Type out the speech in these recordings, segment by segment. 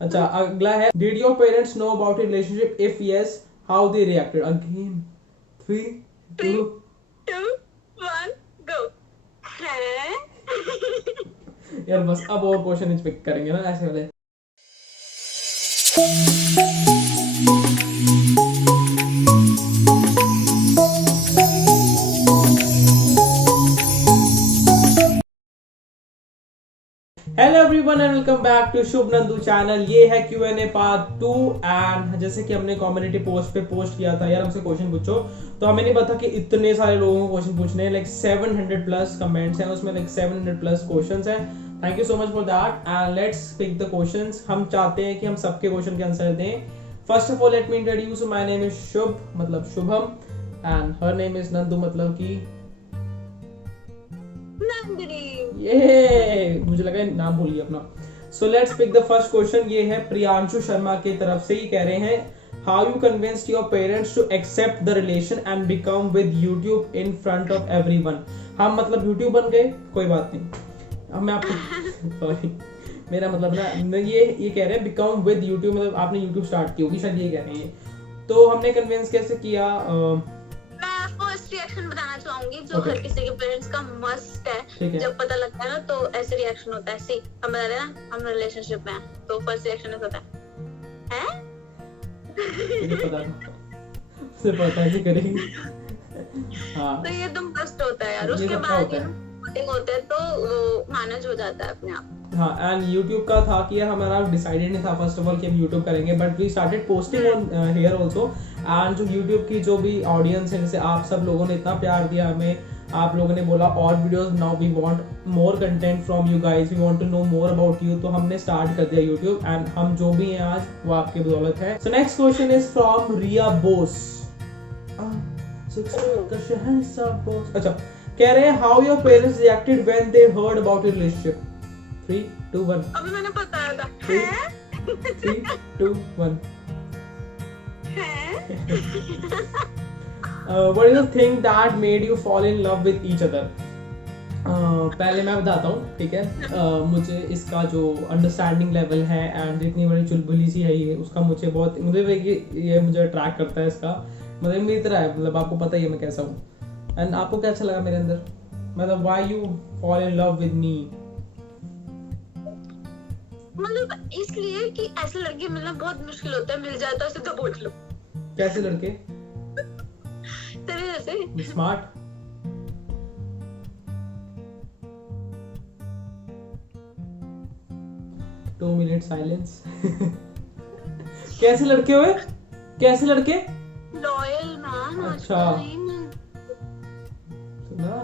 अच्छा अगला है, did your parents know about your relationship, if yes how they reacted? Again 3 2 3 2 1 गो। है यार बस अब और क्वेश्चन पिक करेंगे ना ऐसे वाले। Hello everyone and welcome back to Shubh Nandu channel. ये है Q&A पार्ट 2 एंड जैसे कि हमने कम्युनिटी पोस्ट पे पोस्ट किया था, यार हमसे क्वेश्चन पूछो, तो हमें नहीं पता कि इतने सारे लोगों को क्वेश्चन पूछने हैं। लाइक 700 प्लस कमेंट्स हैं उसमें, लाइक 700 प्लस क्वेश्चंस हैं। Thank you so much for that and let's pick the questions. हम चाहते हैं कि हम सबके क्वेश्चन के आंसर दें। First of all let me introduce, my name is Shubh मतलब Shubham and her name is Nandu मतलब कि नंदिनी। ये मुझे लगा नाम भूल गया अपना। So let's pick the first question. ये है प्रियांशु शर्मा की तरफ से, ही कह रहे हैं how you convinced your parents to accept the relation and become with YouTube in front of everyone. हम मतलब यूट्यूब बन गए, कोई बात नहीं। अब मैं आपको सॉरी मेरा मतलब ना ये कह रहे हैं बिकम विद यूट्यूब, मतलब आपने यूट्यूब स्टार्ट की होगी शायद, ये कह रहे हैं। तो हमने कन्विंस कैसे किया? मैं फर्स्ट रिएक्शन बताना चाहूंगी जो Okay. हर किसी के पेरेंट्स का मस्ट ठीक है। है। जब पता लगता है ना तो ऐसे रिएक्शन होता है। सी हम बता रहे हैं ना हम रिलेशनशिप में हैं, तो फर्स्ट रिएक्शन ऐसा होता है मुझे पता था, मुझे पता है कि करेंगे। हाँ तो ये तो मस्ट होता है यार। ये उसके सबका बाद होता है। मीटिंग होते हैं तो वो मैनेज हो जाता है अपने आप। हाँ एंड YouTube का था कि हमारा डिसाइडेड नहीं था फर्स्ट ऑफ ऑल कि हम YouTube करेंगे, but we started posting on here also. And जो YouTube की जो भी ऑडियंस है, जैसे आप सब लोगों ने इतना प्यार दिया हमें, आप लोगों ने बोला और videos, now we want more content from you guys, we want to know more about you. तो हमने स्टार्ट कर दिया YouTube एंड हम जो भी हैं आज वो आपके बदौलत है। So next question is from Riya Bose. अच्छा कह रहे हैं how your parents reacted when they heard about your relationship. 3 2 1। अभी मैंने बताया था 3 2 1। What is the thing that made you fall in love with each other? पहले मैं बताता हूँ, ठीक है। मुझे इसका जो अंडरस्टैंडिंग लेवल है एंड इतनी बड़ी चुलबुली सी है ये, उसका मुझे ये मुझे अट्रैक्ट करता है इसका। मतलब मेरी तरह है, मतलब आपको पता ही है मैं कैसा हूँ। एंड आपको क्या अच्छा लगा मेरे अंदर, मतलब why you fall in love with me? मतलब इसलिए कि ऐसे लड़के मिलना बहुत मुश्किल होता है, मिल जाए तो ऐसे दबोच लो। कैसे लड़के? तेरे जैसे स्मार्ट? To minute silence. कैसे लड़के हुए? कैसे लड़के? Loyal man. अच्छा। सुना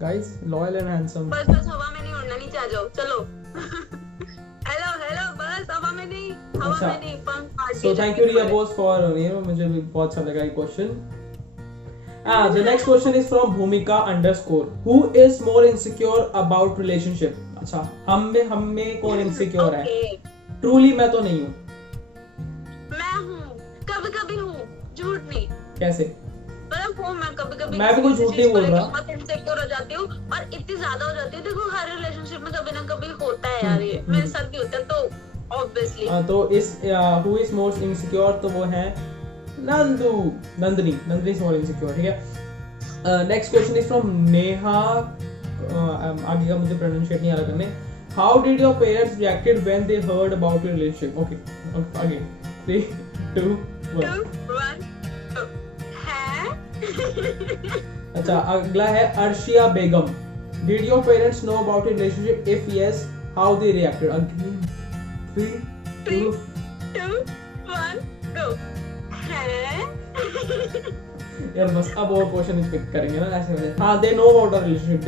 गाइस, लॉयल एंड हैंडसम। बस बस हवा में नहीं उड़ना, नीचे आ जाओ चलो। हेलो हेलो बस हवा में नहीं, हवा अच्छा। में नहीं, पंख काट so thank you Riya Bose for मुझे भी बहुत अच्छा लगा ये question. The next question is from Bhumika _ who is more insecure about relationship? अच्छा हम में कौन इनसिक्योर है? ट्रूली मैं तो नहीं हूँ। मैं हूँ, कभी कभी हूँ, झूठ नहीं। कैसे? मतलब हूँ मैं कभी कभी। मैं भी कोई झूठ नहीं बोल रहा। बहुत इनसिक्योर हो जाती हूँ और इतनी ज्यादा हो जाती है। देखो हर रिलेशनशिप में कभी ना कभी होता है यार, ये मेरे साथ भी होता है तो ऑब्वियसली। तो इस who is most insecure तो वो है नंदिनी is more insecure, ठीक है। Next question is from Neha, आगे का मुझे प्रोनाउंसिएट नहीं आ रहा करने। How did your parents reacted when they heard about your relationship? Okay again 3 2 1। अच्छा अगला है Arshiya Begum. Did your parents know about your relationship, if yes how they reacted? Again 3 2 1 go. यार बस अब और क्वेश्चन पिक करेंगे ना ऐसे वाले। हाँ, they know about our relationship.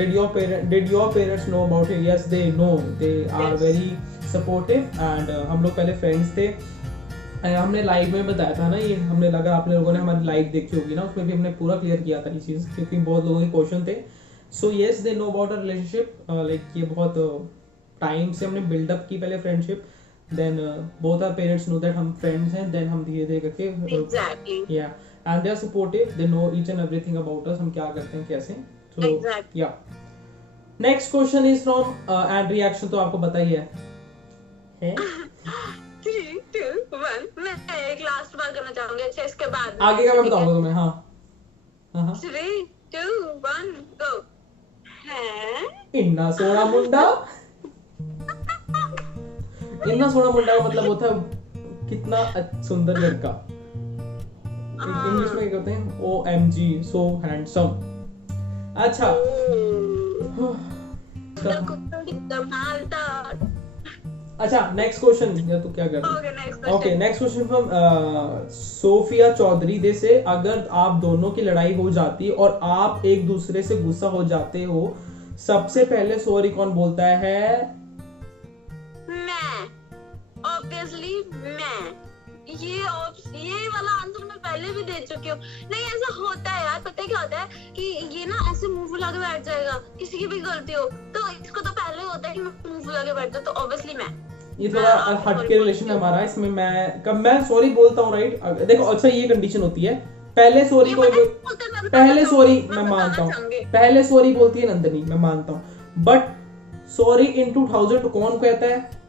Did your parents know about it? Yes they know, they are very supportive and हम लोग पहले फ्रेंड्स थे। हमने लाइव में बताया था ना, ये हमने लगा आप लोगों ने हमारी लाइव देखी होगी ना, उसमें भी हमने पूरा क्लियर किया था ये चीज़, क्योंकि बहुत लोगों के क्वेश्चन थे। So yes they know about our relationship. Like ये बहुत टाइम से हमने बिल्डअप की पहले friendship, then both our parents know that हम फ्रेंड्स हैं, देन हम धीरे धीरे करके या and they are supportive, they know each and everything about us, हम क्या करते हैं कैसे। so Exactly. yeah next question is from and reaction तो आपको पता ही है बार करना चाहूंगी। अच्छा इसके बाद आगे का मैं बताऊंगा तुम्हें। हाँ हाँ हाँ। 3 2 1 गो। है इन्ना सोना मुंडा। इन्ना सोना मुंडा का मतलब होता है कितना सुंदर लड़का। इंग्लिश में क्या कहते हैं? OMG सो हैंडसम। अच्छा अच्छा नेक्स्ट क्वेश्चन। या तू क्या कर रही है? Okay next question from Sophia Chaudhary they say, अगर आप दोनों की लड़ाई हो जाती और आप एक दूसरे से गुस्सा हो जाते हो, सबसे पहले सॉरी कौन बोलता है? मैं, ऑब्वियसली मैं। ये वाला आंसर मैं पहले भी दे चुकी हूँ। नहीं ऐसा होता है यार, पता है क्या होता है कि ये ना ऐसे मुंह फुला के बैठ जाएगा, किसी की भी गलती हो तो इसको तो पहले होता है कि मैं मुंह फुला के बैठ जाऊँ, तो ऑब्वियसली मैं। ये थोड़ा हटके रिलेशन है हमारा, इसमें मैं सॉरी बोलता हूँ राइट। देखो अच्छा ये कंडीशन होती है, पहले सॉरी पहले सॉरी मैं मानता हूँ, पहले सॉरी बोलती है नंदनी, मैं मानता हूँ, बट सॉरी इन 2000 कौन कहता है?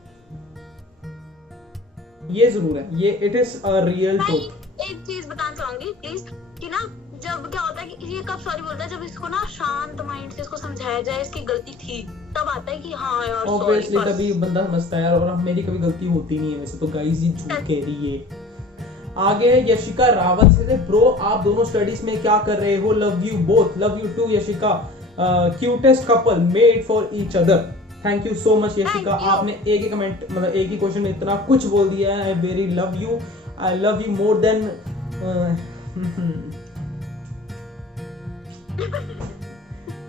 ये जरूर है, ये it is a real truth. एक चीज बताना चाहूंगी प्लीज कि ना, जब क्या होता है कि ये कब सॉरी बोलता है, जब इसको ना शांत माइंड से इसको समझाया जाए इसकी गलती थी, तब आता है कि हाँ यार सॉरी। ऑब्वियसली तभी बंदा समझता है यार, और मेरी कभी गलती होती नहीं है वैसे तो गाइस, ये झूठ कह रही है। आगे यशिका रावत से, ब्रो आप दोनों स्टडीज में क्या कर रहे हो? Love you both. Love you too Yashika, cutest couple made for each other. Thank you so much Yashika, आपने एक ही कमेंट मतलब एक ही क्वेश्चन में इतना कुछ बोल दिया है। I very love you, I love you more than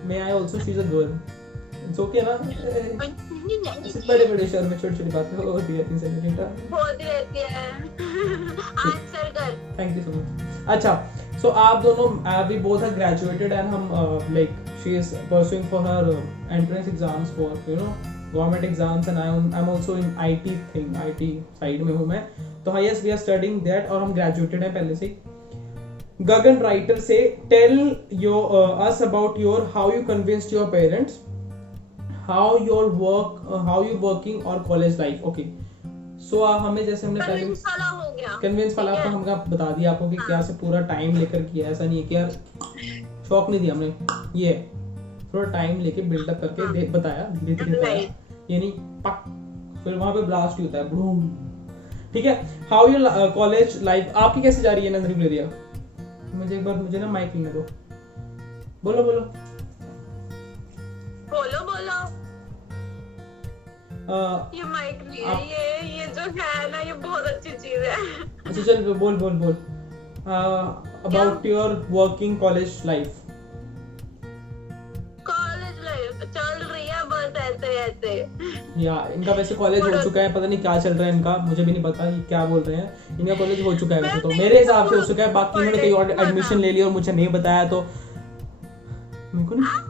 may I also, she is a girl, it's okay ना। बड़े बड़े शहर में छोटी छोटी बातें होती रहती हैं। आंसर कर। Thank you so much. अच्छा सो आप दोनों we both are graduated and हम like she is pursuing for her entrance exams for you know government exams, and I am also in IT thing, IT side में हूँ मैं, तो हाँ yes we are studying that, और हम graduated हैं पहले से। गगन राइटर से, tell your us about your how you convinced your parents, how your work, how you working और कॉलेज लाइफ। ओके सो हमें जैसे हमने पहले कन्विंस वाला तो हमने बता दिया आपको कि क्या से पूरा टाइम लेकर किया, ऐसा नहीं है कि यार शौक नहीं दिया हमने, ये थोड़ा टाइम लेके बिल्डअप करके बताया, धीरे धीरे बताया, ये नहीं पक फिर वहां पे ब्लास्ट ही होता है बूम। ठीक है, हाउ योर कॉलेज लाइफ आपकी कैसे जा रही है? नंदनी ले दिया मुझे एक बार, मुझे ना माइक लेने दो, बोलो बोलो बोलो बोलो। ये माइक नहीं है, ये जो है ना ये बहुत अच्छी चीज है। अच्छा चल बोल बोल बोल। About your working college life. College life चल रही है बस ऐसे ऐसे। या इनका वैसे कॉलेज हो चुका है, पता नहीं क्या चल रहा है इनका, मुझे भी नहीं पता ये क्या बोल रहे हैं। इनका कॉलेज हो चुका है वैसे तो, मेरे हिसाब से हो चुका है, बाकी इन्होंने कहीं और एडमिशन ले लिया और मुझे नहीं बताया तो मेरे को नहीं।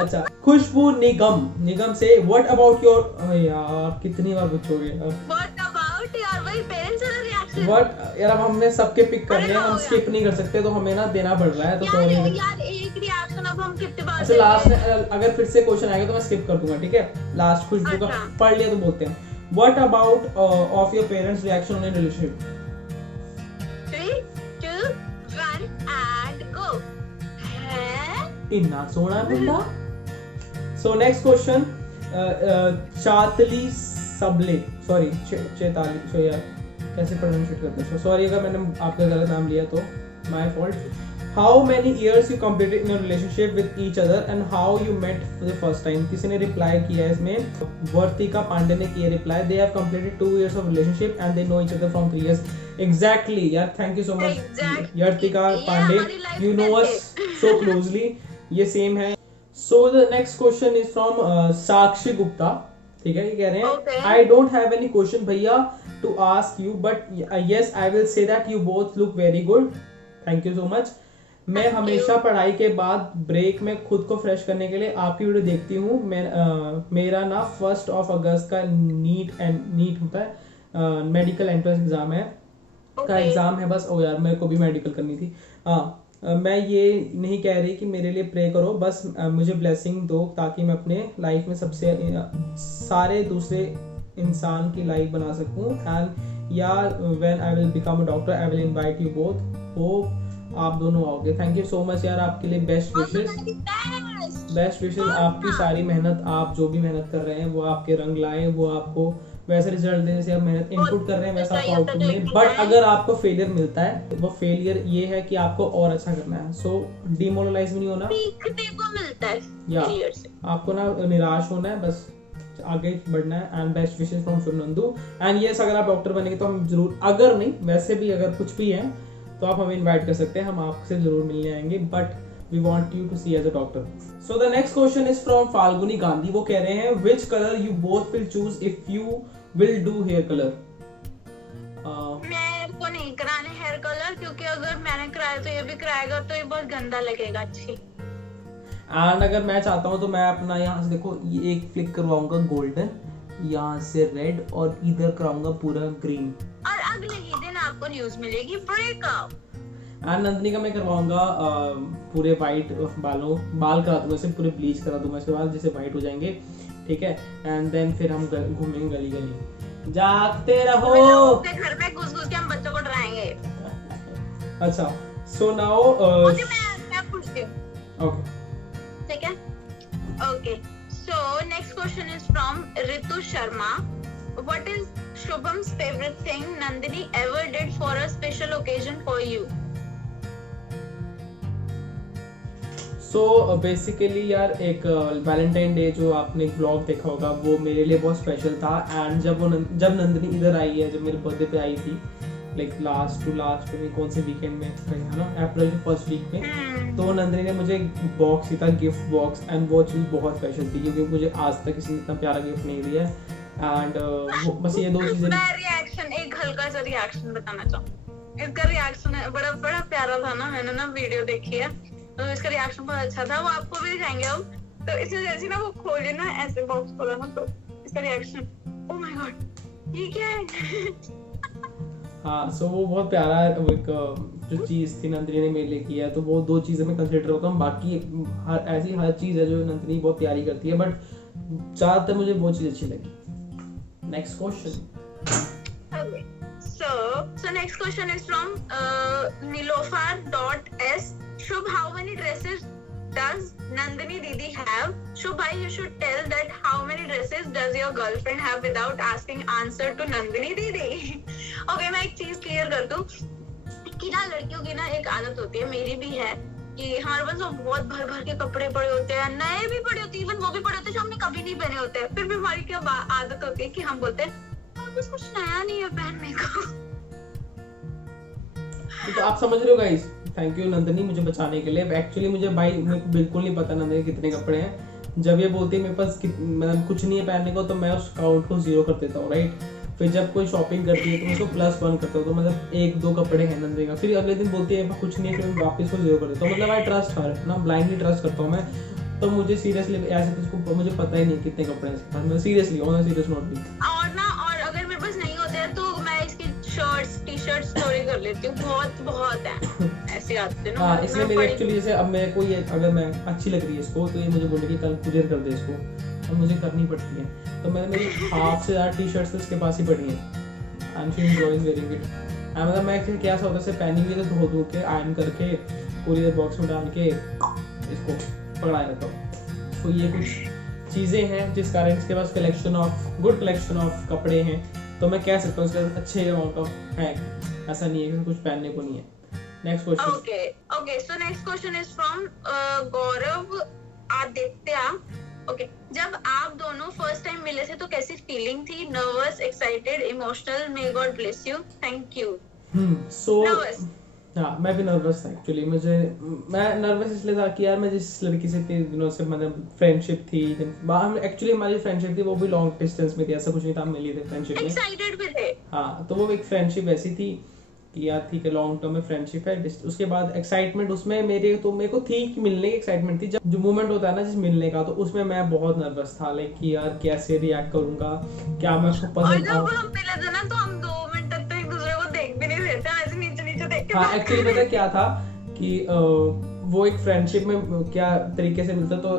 अच्छा खुशबू निगम से, व्हाट अबाउट योर, यार कितनी बार पूछोगे व्हाट अबाउट यार, वही पेरेंट्स वाला रिएक्शन। व्हाट यार, अब हमने सबके पिक करने हैं, हम स्किप नहीं कर सकते, तो हमें ना देना पड़ रहा है, तो सॉरी यार एक रिएक्शन अब हम कितनी बार। अच्छा लास्ट में अगर फिर से क्वेश्चन आएगा तो मैं स्किप कर दूंगा, ठीक है? लास्ट खुशबू का पढ़ लिया तो बोलते हैं, what about of your parents reaction on relationship. 3 2 1 and go. है इतना सोना बंदा। So next question, चातली सबले, सॉरी चेताली, सो यार कैसे प्रोनाउंस करते हैं, सॉरी अगर मैंने आपका गलत नाम लिया तो my fault. How many years you completed in a relationship with each other and how you met for the first time? किसी ने रिप्लाई किया है इसमें, वर्तिका पांडे ने किया reply, they have completed 2 years of relationship and they know each other from 3 years. Exactly यार, thank you so much Vartika Pandey, you know us so closely, ये same है। So the next question is from Sakshi Gupta, ठीक है? ये कह रहे हैं I don't have any question भैया to ask you, but yes I will say that you both look very good. Thank you so much. मैं हमेशा पढ़ाई के बाद ब्रेक में खुद को फ्रेश करने के लिए आपकी वीडियो देखती हूँ। मेरा ना 1 अगस्त का नीट होता है, मेडिकल एंट्रेंस एग्जाम है का एग्जाम है बस। ओ यार मेरे को भी मेडिकल करनी थी। मैं ये नहीं कह रही कि मेरे लिए प्रे करो, बस मुझे ब्लेसिंग दो ताकि मैं अपने लाइफ में सबसे सारे दूसरे इंसान की लाइफ बना सकूं। एंड या when I will become a doctor I will invite you both, hope आप दोनों आओगे। थैंक यू सो मच यार, आपके लिए बेस्ट विशेस, बेस्ट विशेस। आपकी सारी मेहनत, आप जो भी मेहनत कर रहे हैं वो आपके रंग लाए, वो आपको वैसे रिजल्ट देने से आप मेहनत इनपुट कर रहे हैं वैसा आपको आउटपुट मिले। बट अगर आपको फेलियर मिलता है, वो फेलियर ये है कि आपको और अच्छा करना है। सो डिमोरलाइज भी नहीं होना, सीखने को मिलता है या फेलियर से। आपको ना निराश होना है, बस आगे बढ़ना है। And best wishes from Shubhnandu. And yes, अगर आप डॉक्टर बनेंगे तो हम जरूर, अगर नहीं वैसे भी अगर कुछ भी है तो आप हमें इनवाइट कर सकते हैं, हम आपसे जरूर मिलने आएंगे, but we want you to see as a doctor. So the next question is from Falguni Gandhi. वो कह रहे हैं which color you both will choose if you will do hair color? मेरे को नहीं कराने हेयर कलर, क्योंकि अगर मैंने कराया तो ये भी कराएगा तो ये बहुत गंदा लगेगा। अच्छी एंड अगर मैं चाहता हूँ तो मैं अपना यहाँ से देखो ये एक फ्लिक करवाऊंगा गोल्डन, यहाँ से रेड और इधर कराऊंगा पूरा ग्रीन, और अगले ही दिन आपको न्यूज मिलेगी ब्रेकअप। एंड नंदनी का मैं करवाऊंगा पूरे वाइट बाल करा दूंगा, सिर्फ पूरे ब्लीच करा दूंगा इसके बाद, जिससे वाइट हो जाएंगे, ठीक है। एंड देन फिर हम घूमेंगे गली गली, जागते रहो। घर पे घुस-घुस के हम बच्चों को डराएंगे। अच्छा, सो नाउ मुझे मैं पूछती हूँ, ओके ठीक है? Okay, so next question is from Ritu Sharma. What is Shubham's favorite thing Nandini ever did for a special occasion for you? So basically यार एक वैलेंटाइन डे जो आपने ब्लॉग देखा होगा वो मेरे लिए बहुत स्पेशल था। एंड जब नंदनी इधर आई है, जब मेरे बर्थडे पे आई थी, लाइक लास्ट में कौन से वीकेंड में है ना, अप्रैल के फर्स्ट वीक में, तो नंदनी ने मुझे बॉक्स दिया था, गिफ्ट बॉक्स, एंड वो चीज़ बहुत स्पेशल थी क्योंकि मुझे आज तक किसी ने इतना प्यारा गिफ्ट नहीं दिया। एंड बस ये दो चीजें। मैं रिएक्शन, एक हल्का सा रिएक्शन बताना चाहूँ। इसका रिएक्शन बड़ा प्यारा था ना, मैंने ना वीडियो देखी है तो इसका रिएक्शन बहुत अच्छा था, वो आपको भी दिखाएंगे हम। तो इसमें जैसे ना वो खोले ना, ऐसे बॉक्स खोला ना, तो इसका रिएक्शन, ओह माय गॉड ये क्या है। हाँ, सो वो बहुत प्यारा एक जो चीज़ थी नंदनी ने मेरे लिए किया, तो वो दो चीज़ें मैं कंसिडर होता हूँ। बाकी ऐसी हर चीज़ है जो नंदनी बहुत प्यारी करती है, बट ज़्यादातर मुझे वो चीज़ अच्छी लगी। Next question. Okay. So next question is from Nilofar.s. Shubh, how many dresses does Nandini Didi have? Shubh bhai, you should tell that how many dresses does your girlfriend have without asking answer to Nandini Didi. Okay, मैं एक चीज clear कर दूं कि ना लड़कियों की ना एक आदत होती है, मेरी भी है, कि हमारे पास बहुत भर भर के कपड़े पड़े होते हैं, नए भी पड़े होते हैं, इवन वो भी पड़े होते हैं जो हमने कभी नहीं पहने होते हैं। फिर भी हमारी क्या आदत होती है कि हम बोलते हैं बस कुछ नया नहीं है पहनने को। तो आप समझ रहे हो गाइस, थैंक यू नंदनी मुझे बचाने के लिए। एक्चुअली मुझे भाई मेरे को बिल्कुल नहीं पता नंदनी कितने कपड़े हैं। जब ये बोलती है मेरे पास मतलब कुछ नहीं है पहनने को, तो मैं उस काउंट को 0 कर देता हूँ, राइट। फिर जब कोई शॉपिंग करती है तो मैं उसको +1 करता हूँ, तो मतलब 1-2 कपड़े हैं नंदनी का। फिर अगले दिन बोलती है कुछ नहीं है, फिर मैं वापस को 0 कर देता हूँ। मतलब आई ट्रस्ट हर ना, ब्लाइंडली ट्रस्ट करता हूँ मैं। तो मुझे सीरियसली ऐसे कुछ मुझे पता ही नहीं कितने कपड़े हैं इसके पास, मैं seriously on a serious note भी। और अगर मेरे पास नहीं होते हैं तो मैं इसकी शर्ट्स टी-शर्ट स्टोरी कर लेती हूँ, बहुत है ऐसी आदतें ना। हाँ, इसमें मेरे एक्चुअली जैसे अब मेरे को ये अगर मैं अच्छी लग रही है इसको, तो ये मुझे बोले कि कल कुरियर कर दे इसको, और मुझे करनी पड़ती है। तो मैंने मेरी हाफ से ज़्यादा टी-शर्ट्स इसके पास ही पड़ी हैं, and she enjoying wearing it. मतलब मैं क्या सा होता है, पहनी हुई तो धो के आयरन करके कुरियर बॉक्स में डाल के इसको पकड़ाए रहता हूँ। तो ये कुछ चीज़ें हैं जिस कारण इसके पास गुड कलेक्शन ऑफ कपड़े हैं। तो मैं कह सकता हूँ इसके पास अच्छे अमाउंट ऑफ है, ऐसा नहीं है कि कुछ पहनने को नहीं है। Next question. Okay, so next question is from Gaurav Aditya. Okay, जब आप दोनों फर्स्ट टाइम मिले थे तो कैसी फीलिंग थी? Nervous, excited, emotional? May God bless you, thank you. So हाँ, मैं भी नर्वस था एक्चुअली। मैं नर्वस इसलिए था कि यार मैं जिस लड़की से इतने दिनों से मतलब फ्रेंडशिप थी, एक्चुअली हमारी फ्रेंडशिप थी वो भी लॉन्ग डिस्टेंस में थी, ऐसा कुछ नहीं था, मिली थे फ्रेंडशिप में, एक्साइटेड भी थे। हाँ, तो वो एक फ्रेंडशिप ऐसी थी कि यार ठीक है लॉन्ग टर्म में फ्रेंडशिप है। उसके बाद एक्साइटमेंट उसमें मेरे को थी कि मिलने की एक्साइटमेंट थी। जब जो मोमेंट होता है ना जिस मिलने का, तो उसमें मैं बहुत नर्वस था, लाइक कि यार कैसे रिएक्ट करूंगा, क्या मैं उसको पसंद आऊं। और जब हम मिले थे ना तो हम 2 मिनट तक तो एक दूसरे को देख भी नहीं रहे थे, ऐसे नीचे देख के। हाँ, एक्चुअली पता क्या था कि वो एक फ्रेंडशिप में क्या तरीके से मिलता, तो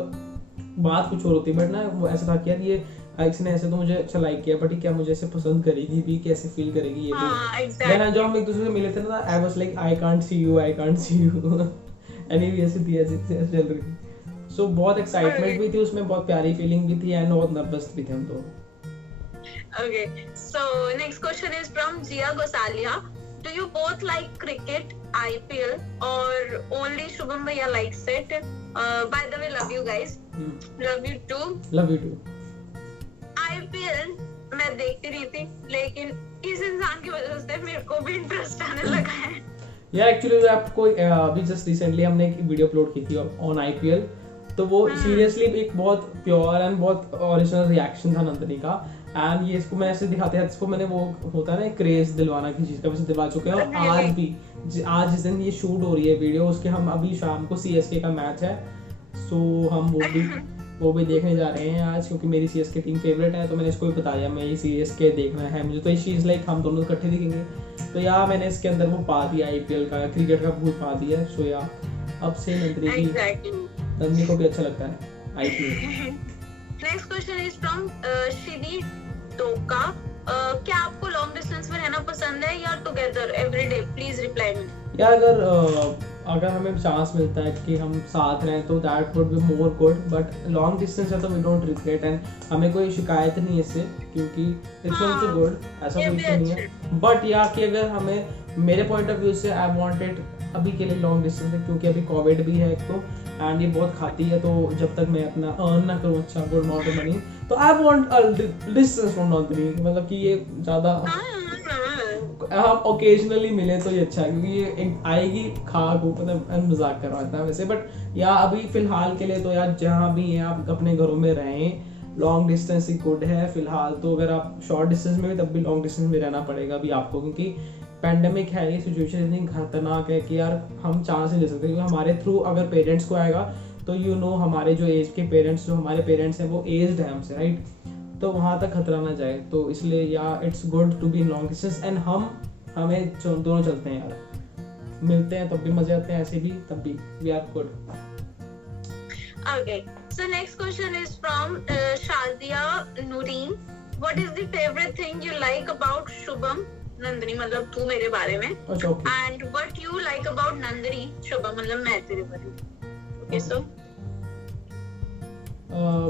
बात कुछ और होती, बट ना वो ऐसा था कि यार ये इसने ऐसे तो मुझे अच्छा लाइक किया, बट क्या मुझे ऐसे पसंद करेगी भी, कैसे फील करेगी ये हाँ, भी। exactly. देन जब हम एक दूसरे से मिले थे ना, I was like I can't see you, I can't see you anyway ऐसे थी, ऐसे चल रही थी। सो बहुत एक्साइटमेंट भी थी उसमें, बहुत प्यारी फीलिंग भी थी, एंड बहुत नर्वस भी थे हम तो। Okay, so next question is from Jia Gosalia. Do you both like cricket, IPL, or only Shubham Bhaiya likes it? By the way, love you guys. Love you too. Love you too. IPL मैं देखती नहीं थी, लेकिन इस इंसान की वजह से मेरे को भी इंटरेस्ट आने लगा है। यार एक्चुअली आपको अभी जस्ट रिसेंटली हमने एक वीडियो अपलोड की थी ऑन आईपीएल, तो वो सीरियसली एक बहुत प्योर एंड बहुत ओरिजिनल रिएक्शन था नंदिनी का। एंड ये इसको मैं ऐसे दिखाते हैं, इसको मैंने वो होता है ना क्रेज दिलवाना की चीज का, वैसे दिलवा चुके हैं। और आज भी आज जिस दिन ये शूट हो रही है वीडियो, उसके हम अभी शाम को सीएसके का मैच है, सो हम वो भी देखने जा रहे हैं आज, क्योंकि मेरी सीएसके टीम फेवरेट है। तो मैंने इसको भी बता दिया मैं ये सीएसके देखना है मुझे, तो ये चीज़ लाइक हम दोनों इकट्ठे देखेंगे। तो यार मैंने इसके अंदर वो पा दिया आईपीएल का, क्रिकेट का भूत पा दिया है। सो यार अब से नंदिनी को भी अच्छा लगता है IPL. Next question is from शिदी टोका। क्या आपको लॉन्ग डिस्टेंस में रहना पसंद है या together everyday? Please reply me. यार अगर हमें चांस मिलता है कि हम साथ रहें तो that would be more good, but long distance है तो वी डोंट रिग्रेट, एंड हमें कोई शिकायत नहीं है इससे, क्योंकि इट्स ऑल्सो गुड, ऐसा कुछ नहीं है। बट या कि अगर हमें मेरे पॉइंट ऑफ व्यू से आई वांटेड अभी के लिए लॉन्ग डिस्टेंस है, क्योंकि अभी कोविड भी है एक तो, एंड ये बहुत खाती है। तो जब तक मैं अपना अर्न ना करूँ अच्छा गुड अमाउंट ऑफ मनी, तो I want distance from Nandini, मतलब कि ये ज़्यादा हम ओकेजनली मिले तो ये अच्छा है, क्योंकि ये आएगी खा को, मतलब मजाक कर रहा था वैसे। बट या अभी फिलहाल के लिए तो यार जहाँ भी हैं आप अपने घरों में रहें, लॉन्ग डिस्टेंस ही गुड है फिलहाल। तो अगर आप शॉर्ट डिस्टेंस में भी, तब भी लॉन्ग डिस्टेंस में रहना पड़ेगा अभी आपको, क्योंकि पैंडेमिक है, ये सिचुएशन इतनी खतरनाक है कि यार हम चांस नहीं ले सकते, क्योंकि हमारे थ्रू अगर पेरेंट्स को आएगा तो यू नो हमारे जो एज के पेरेंट्स, जो हमारे पेरेंट्स हैं वो एज्ड है हमसे, राइट? तो वहाँ तक खतरा ना जाए, तो इसलिए या it's good to be in long distance. And हमें दोनों चलते हैं यार, मिलते हैं तब भी मजे आते हैं, ऐसे भी तब भी we are good. Okay, so next question is from Shadia Nureen. What is the favorite thing you like about Shubham? Nandini मतलब तू मेरे बारे में। अच्छा, okay. And what you like about Nandini? Shubham मतलब मैं तेरे बारे में। Okay, so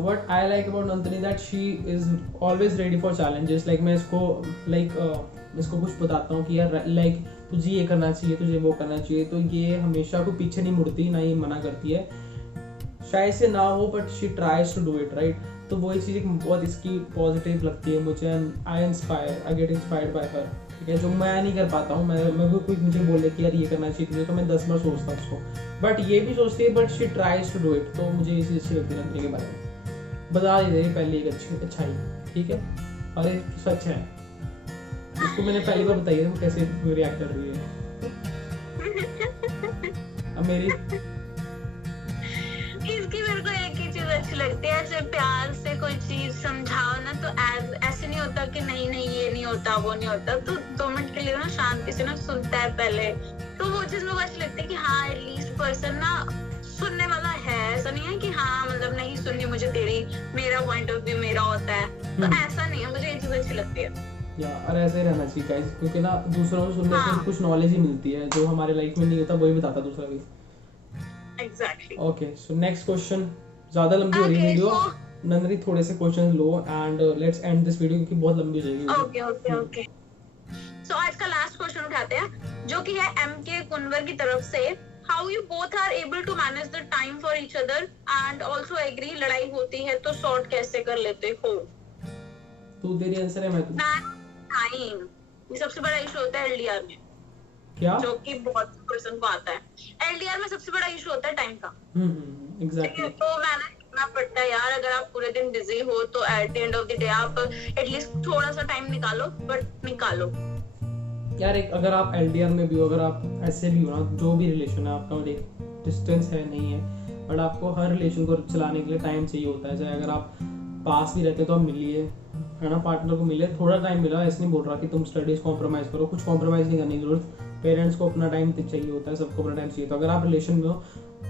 what I like about Nandini that she is always ready for challenges. Like मैं इसको कुछ बताता हूँ कि यार लाइक तुझे ये करना चाहिए, तुझे वो करना चाहिए, तो ये हमेशा को पीछे नहीं मुड़ती, ना ही मना करती है। शायद से ना हो but she tries to do it, right? तो वही चीज़ एक बहुत इसकी पॉजिटिव लगती है मुझे, and I get inspired by हर। ठीक है, जो मैं नहीं कर पाता हूँ, मैं कोई मुझे बोले कि यार ये करना चाहिए तुझे, तो मैं 10 बार सोचता हूँ उसको, बट ये भी सोचती है, but she tries to do it. तो मुझे ये चीज़ अच्छी लगती है नंदिनी के बारे में। बता दे पहले एक अच्छाई, ठीक है, और एक सच है, इसको मैंने पहली बार बताई है, वो कैसे रिएक्ट कर रही है। अब मेरी इसकी मेरे को एक ही चीज अच्छी लगती है, ऐसे प्यार से कोई चीज समझाओ ना, तो ऐसे नहीं होता कि नहीं ये नहीं होता वो नहीं होता, तो 2 मिनट के लिए ना शांति से ना सुनता है पहले, तो वो चीज मेरे को अच्छी लगती है कि हाँ एटलीस्ट पर्सन ना सुनने वाला है। ऐसा नहीं है कि हाँ मतलब नहीं सुननी मुझे तेरी, मेरा पॉइंट ऑफ व्यू मेरा होता है, तो ऐसा नहीं है, मुझे ये चीज अच्छी लगती है यार। ऐसे ही रहना चाहिए गाइस, क्योंकि ना दूसरों से सुनने से कुछ नॉलेज ही मिलती है, जो हमारे लाइफ में नहीं होता वही बताता दूसरा भी। एग्जैक्टली। ओके, सो नेक्स्ट क्वेश्चन। ज्यादा लंबी हो रही है वीडियो, नंदिनी थोड़े से questions low and let's end this video, क्योंकि बहुत लंबी हो जाएगी। ओके। सो आज का लास्ट क्वेश्चन उठाते हैं, जो कि है एमके कुनवर की तरफ से। How you both are able to manage the time for each other and also agree, लड़ाई होती है तो सॉर्ट कैसे कर लेते हो? तू तेरी आंसर है, मैं तू। टाइम, ये सबसे बड़ा इशू होता है एलडीआर में, क्या? जो कि बहुत पर्सन को आता है। एलडीआर में सबसे बड़ा इशू होता है टाइम का। एग्जैक्टली। तो मैनेज करना पड़ता है यार, अगर आप पूरे दिन बिजी हो तो at the end of the day आप एटलीस्ट थोड़ा सा टाइम निकालो, बट निकालो यार। एक अगर आप एलडीआर में भी हो, अगर आप ऐसे भी हो ना, जो भी रिलेशन है आपका, एक डिस्टेंस है नहीं है, बट आपको हर रिलेशन को चलाने के लिए टाइम चाहिए होता है। चाहे अगर आप पास भी रहते तो आप मिलिए, है ना, पार्टनर को मिले, थोड़ा टाइम मिला, ऐसे नहीं बोल रहा कि तुम स्टडीज कॉम्प्रोमाइज़ करो, कुछ कॉम्प्रोमाइज़ नहीं करने की जरूरत। पेरेंट्स को अपना टाइम चाहिए होता है, सबको अपना टाइम चाहिए। तो अगर आप रिलेशन में हो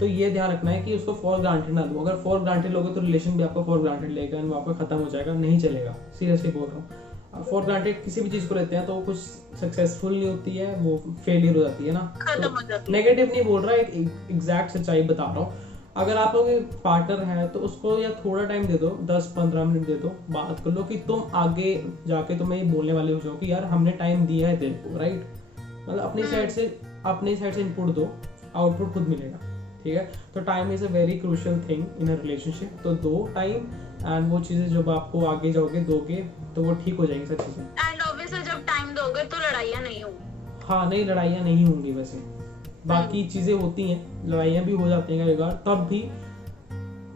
तो ये ध्यान रखना है कि उसको फॉर ग्रांटेड ना लो। अगर फॉर ग्रांटेड लोगे तो रिलेशन भी आपका फॉर ग्रांटेड लेगा एंड वो आपका खत्म हो जाएगा, नहीं चलेगा, सीरियसली बोल रहा हूँ। फॉर ग्रांटेड किसी भी चीज को लेते हैं तो वो कुछ सक्सेसफुल नहीं होती है, वो फेलियर हो जाती है ना। खत्म हो जाती है। नेगेटिव नहीं बोल रहा, एक एग्जैक्ट सच्चाई बता रहा हूँ। अगर आप लोग पार्टनर है तो उसको या थोड़ा टाइम दे दो, 10-15 मिनट दे दो, बात कर लो कि तुम आगे जाके तुम्हें ये बोलने वाले हो जाओ कि यार हमने टाइम दिया है तेरे को, राइट। मतलब अपनी साइड से इनपुट दो, आउटपुट खुद मिलेगा, ठीक है। तो time is a very crucial thing in a relationship. तो दो टाइम एंड वो चीजें जब आपको आगे जाओगे दोगे तो वो ठीक हो जाएंगी सब चीजें। एंड ऑब्वियसली जब टाइम दोगे तो लड़ाइयाँ नहीं होंगी। हाँ, नहीं लड़ाइयाँ नहीं होंगी, वैसे बाकी चीजें होती हैं, लड़ाइयाँ भी हो जाती हैं कई बार, तब भी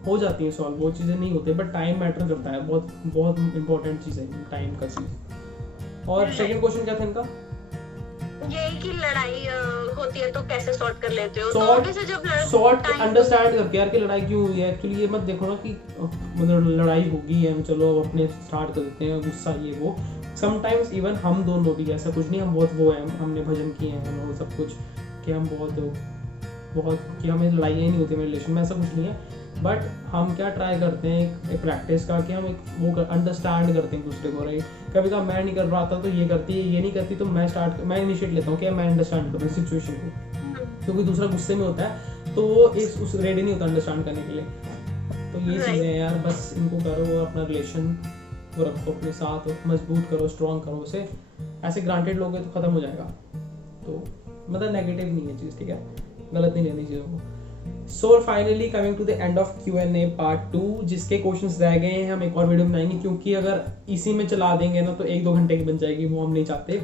हो जाती हैं सॉल्व, वो चीजें नहीं होती, बट टाइम मैटर करता है, बहुत बहुत इंपॉर्टेंट चीज है टाइम का चीज। और सेकंड क्वेश्चन क्या था इनका? यही कि लड़ाई होती है तो कैसे सॉर्ट कर लेते हो? तो obviously जब सॉर्ट time- अंडरस्टैंड करके यार कि लड़ाई क्यों हुई है। एक्चुअली ये मत देखो ना कि मतलब लड़ाई होगी है, चलो अब अपने स्टार्ट कर देते हैं, गुस्सा ये वो। समटाइम्स इवन हम दोनों भी, ऐसा कुछ नहीं हम बहुत वो है, हमने भजन किए हैं हम सब कुछ कि हम बहुत कि हमें लड़ाइयाँ नहीं होती मेरे रिलेशन में, ऐसा कुछ नहीं है। बट हम क्या ट्राई करते हैं एक प्रैक्टिस का कि हम एक वो अंडरस्टैंड करते हैं दूसरे को, राइट। कभी कभी मैं नहीं कर पाता तो ये करती है, ये नहीं करती तो मैं इनिशिएट लेता हूँ कि मैं अंडरस्टैंड करूँ सिचुएशन को, क्योंकि दूसरा गुस्से में होता है तो वो उस रेडी नहीं होता अंडरस्टैंड करने के लिए। तो ये चीज़ें हैं यार, बस इनको करो, अपना रिलेशन वो रखो अपने साथ, मजबूत करो, स्ट्रॉन्ग करो उसे। ऐसे ग्रांटेड लोगे तो खत्म हो जाएगा। तो मतलब नेगेटिव नहीं है चीज़, ठीक है, गलत नहीं लेनी चीज़ों को। So finally coming to the end of Q&A part 2, जिसके क्वेश्चंस रह गए हैं हम एक और वीडियो बनाएंगे, क्योंकि अगर इसी में चला देंगे ना तो 1-2 घंटे की बन जाएगी, वो हम नहीं चाहते।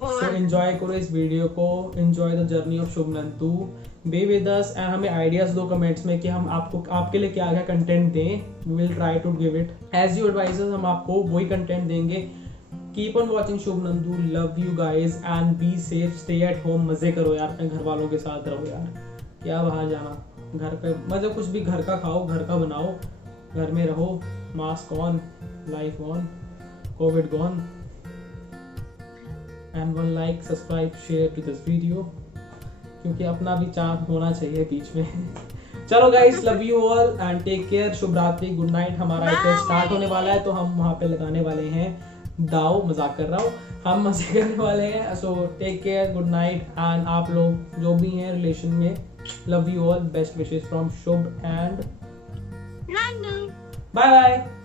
So enjoy करो इस वीडियो को, enjoy the journey of Shubh Nandu, be with us and हमें आइडियाज दो कमेंट्स में कि हम आपके लिए क्या कंटेंट दें। We will try to give it as you advisors, हम आपको वही कंटेंट देंगे। Keep on watching Shubh Nandu, love you guys and be safe, stay at home, मजे करो यार, अपने घर वालों के साथ रहो यार, क्या बाहर जाना, घर पे मतलब कुछ भी घर का खाओ, घर का बनाओ, घर में रहो, mask on, life on, covid gone. And one like, subscribe, share to this video, क्योंकि अपना भी चांस होना चाहिए बीच में। चलो guys, love you all and take care, शुभ रात्रि, गुड नाइट। हमारा एक स्टार्ट होने वाला है तो हम वहाँ पे लगाने वाले हैं दाव, मजाक कर रहा हूँ, हम मजे करने वाले हैं। So take care, good night and आप लोग जो भी हैं रिलेशन में, love you all, best wishes from Shubh and Nandu. bye bye.